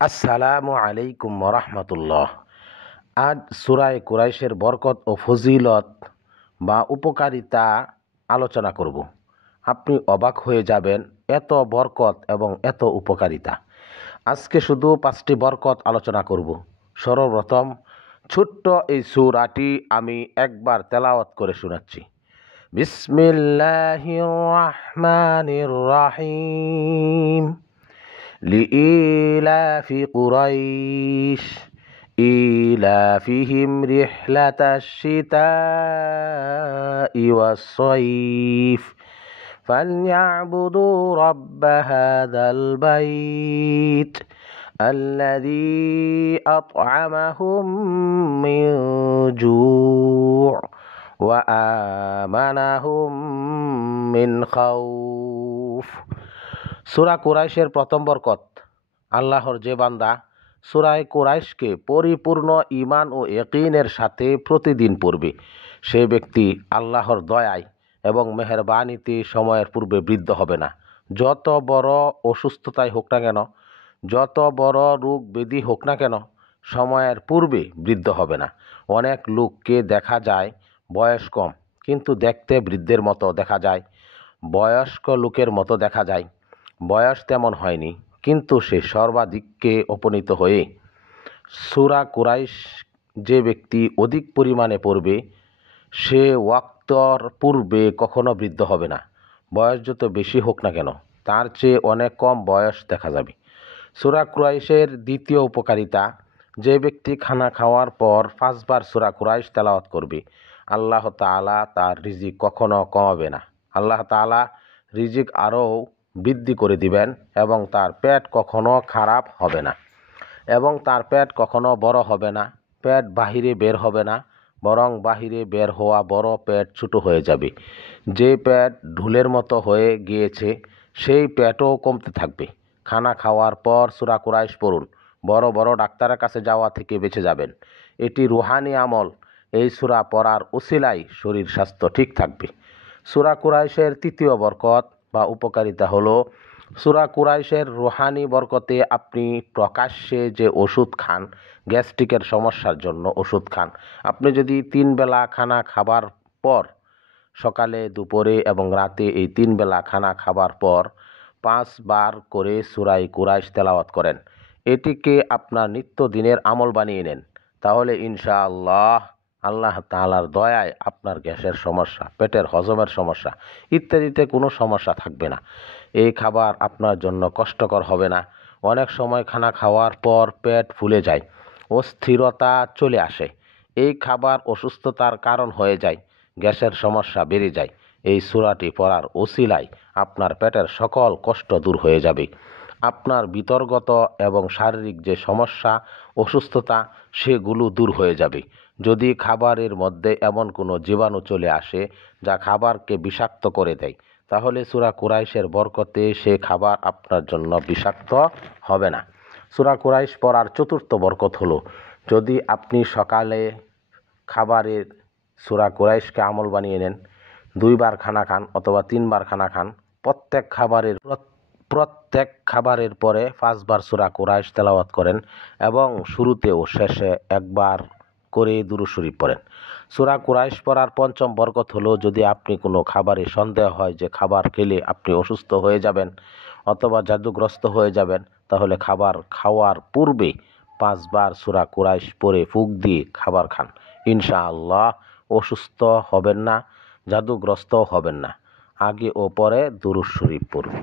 আসসালামু আলাইকুম রহমতুল্লাহ। আজ সূরায়ে কুরাইশের বরকত ও ফজিলত বা উপকারিতা আলোচনা করব। আপনি অবাক হয়ে যাবেন, এত বরকত এবং এত উপকারিতা। আজকে শুধু 5টি বরকত আলোচনা করব। সর্বপ্রথম ছোট্ট এই সূরাটি আমি একবার তেলাওয়াত করে শোনাচ্ছি। বিসমিল্লাহির রহমানির রহিম। لإيلاف قريش إيلافهم رحلة الشتاء والصيف فليعبدوا رب هذا البيت الذي أطعمهم من جوع وآمنهم من خوف। সূরা কুরাইশের প্রথম বরকত। আল্লাহর যে বান্দা সূরায়ে কুরাইশকে পরিপূর্ণ ঈমান ও ইয়াকিনের সাথে প্রতিদিন পড়বে, সে ব্যক্তি আল্লাহর দয়ায় এবং মেহেরবানিতে সময়ের পূর্বে বৃদ্ধ হবে না। যত বড় অসুস্থতাই হোক না কেন, যত বড় রোগ ব্যাধি হোক না কেন, সময়ের পূর্বে বৃদ্ধ হবে না। অনেক লোককে দেখা যায় বয়স কম, কিন্তু দেখতে বৃদ্ধের মতো দেখা যায়। বয়স্ক লোকের মতো দেখা যায়, বয়স তেমন হয়নি, কিন্তু সে সর্বাধিককে উপনীত হয়ে সূরা কুরাইশ যে ব্যক্তি অধিক পরিমাণে পড়বে, সে ওয়াক্তর পূর্বে কখনো বৃদ্ধ হবে না। বয়স যত বেশি হোক না কেন, তার চেয়ে অনেক কম বয়স দেখা যাবে। সূরা কুরাইশের দ্বিতীয় উপকারিতা, যে ব্যক্তি খানা খাওয়ার পর 5 বার সূরা কুরাইশ তেলাওয়াত করবে, আল্লাহ তাআলা তার রিজিক কখনো কমাবে না। আল্লাহ তাআলা রিজিক আরও বৃদ্ধি করে দিবেন এবং তার পেট কখনো খারাপ হবে না, এবং তার পেট কখনো বড় হবে না। পেট বাহিরে বের হবে না, বরং বাহিরে বের হওয়া বড় পেট ছোট হয়ে যাবে। যে পেট ঢুলের মতো হয়ে গিয়েছে, সেই পেটও কমতে থাকবে। খানা খাওয়ার পর সূরা কুরাইশ পড়ুন, বড় বড় ডাক্তারের কাছে যাওয়া থেকে বেঁচে যাবেন। এটি রুহানি আমল। এই সূরা পড়ার উসিলায় শরীর স্বাস্থ্য ঠিক থাকবে। সূরা কুরাইশের তৃতীয় বরকত বা উপকারিতা হলো, সূরা কুরাইশের রুহানি বরকতে আপনি প্রকাশ্যে যে ওষুধ খান, গ্যাস্ট্রিকের সমস্যার জন্য ওষুধ খান, আপনি যদি 3 বেলা খানা খাবার পর, সকালে, দুপুরে এবং রাতে, এই 3 বেলা খানা খাবার পর 5 বার করে সূরায়ে কুরাইশ তেলাওয়াত করেন, এটিকে আপনার নিত্যদিনের আমল বানিয়ে নেন, তাহলে ইনশাআল্লাহ আল্লাহ তাআলার দয়ায় আপনার গ্যাসের সমস্যা, পেটের হজমের সমস্যা ইত্যাদিতে কোনো সমস্যা থাকবে না। এই খাবার আপনার জন্য কষ্টকর হবে না। অনেক সময় খানা খাওয়ার পর পেট ফুলে যায়, অস্থিরতা চলে আসে। এই খাবার অসুস্থতার কারণ হয়ে যায়, গ্যাসের সমস্যা বেড়ে যায়। এই সূরাটি পড়ার ওসিলায় আপনার পেটের সকল কষ্ট দূর হয়ে যাবে। আপনার বিতর্গত এবং শারীরিক যে সমস্যা, অসুস্থতা, সেগুলো দূর হয়ে যাবে। যদি খাবারের মধ্যে এমন কোনো জীবাণু চলে আসে যা খাবারকে বিষাক্ত করে দেয়, তাহলে সূরা কুরাইশের বরকতে সে খাবার আপনার জন্য বিষাক্ত হবে না। সূরা কুরাইশ পড়ার চতুর্থ বরকত হলো, যদি আপনি সকালে খাবারের সূরা কুরাইশকে আমল বানিয়ে নেন, 2 বার খানা খান অথবা 3 বার খানা খান, প্রত্যেক খাবারের পরে 5 বার সূরা কুরাইশ তেলাওয়াত করেন এবং শুরুতে ও শেষে একবার করে দুরূদ শরীফ পড়েন। সূরা কুরাইশ পড়ার পঞ্চম বরকত হলো, যদি আপনি কোনো খাবারে সন্দেহ হয় যে খাবার খেলে আপনি অসুস্থ হয়ে যাবেন অথবা জাদুগ্রস্ত হয়ে যাবেন, তাহলে খাবার খাওয়ার পূর্বে 5 বার সূরা কুরাইশ পড়ে ফুঁক দিয়ে খাবার খান। ইনশাআল্লাহ অসুস্থ হবেন না, জাদুগ্রস্ত হবেন না। আগে ও পরে দুরূদ শরীফ পড়ুন।